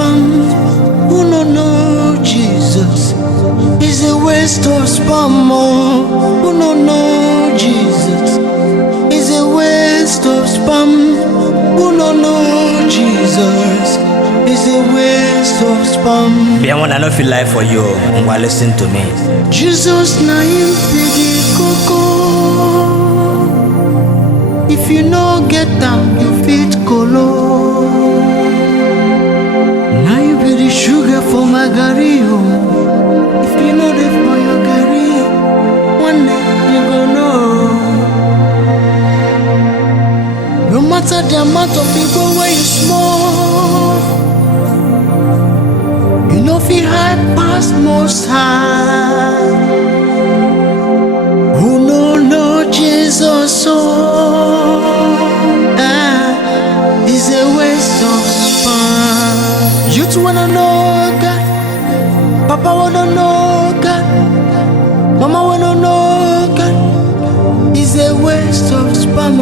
spam. Who no know Jesus is a waste of spam. Oh. Who no know Jesus is a waste of spam. Who no know Jesus is a waste of spam. Be one I don't feel life for you. While listen to me. Jesus na him pigi koko. If you no get them, you fit kolo. Now you be the sugar for my garri. If you know that for your garri, one day you go know. No matter the amount of people where you small, you know fi high past most high. Who no know Jesus so is a waste of spam. You two wanna know God, Papa wanna know God, Mama wanna know God, is a waste of spam.